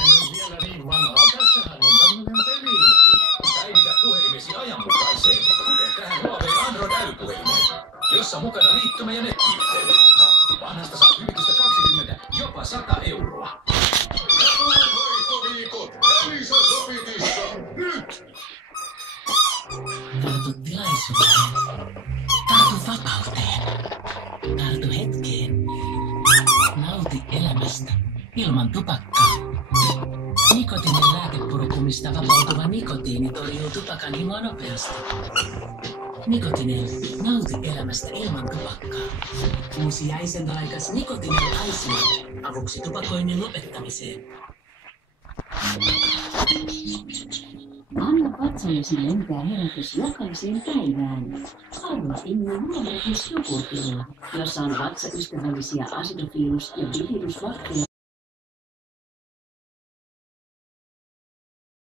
nyt vielä niin vanhaa. Tässähän on tämmönen peli. Päivitä puhelimesi ajanmukaiseen, kuten tähän Huawei Android-älypuhelimeen, jossa mukana liittymä ja nettiyhteydet. Vanhasta saat hyvitystä 20, jopa 100 euroa. Vaihtoviikot Elisa Shopitissa nyt! Tartu tilaisuuteen. Tartu vapauteen. Tartu hetkeen. Nauti elämästä ilman tupakkaa. Nikotiinin lääkepurukumista vapautuva nikotiini torjuu tupakan himoa nopeasti. Nikotinel, nauti elämästä ilman tupakkaa. Uusi jäisenraikas Nikotinel Aisima, avuksi tupakoinnin lopettamiseen. Anna vatsallesi lentää herätys jokaiseen päivään. Arla Immun luovutusjogurtilla, jossa on vatsaystävällisiä acidophilus- ja bifidusbakteereja.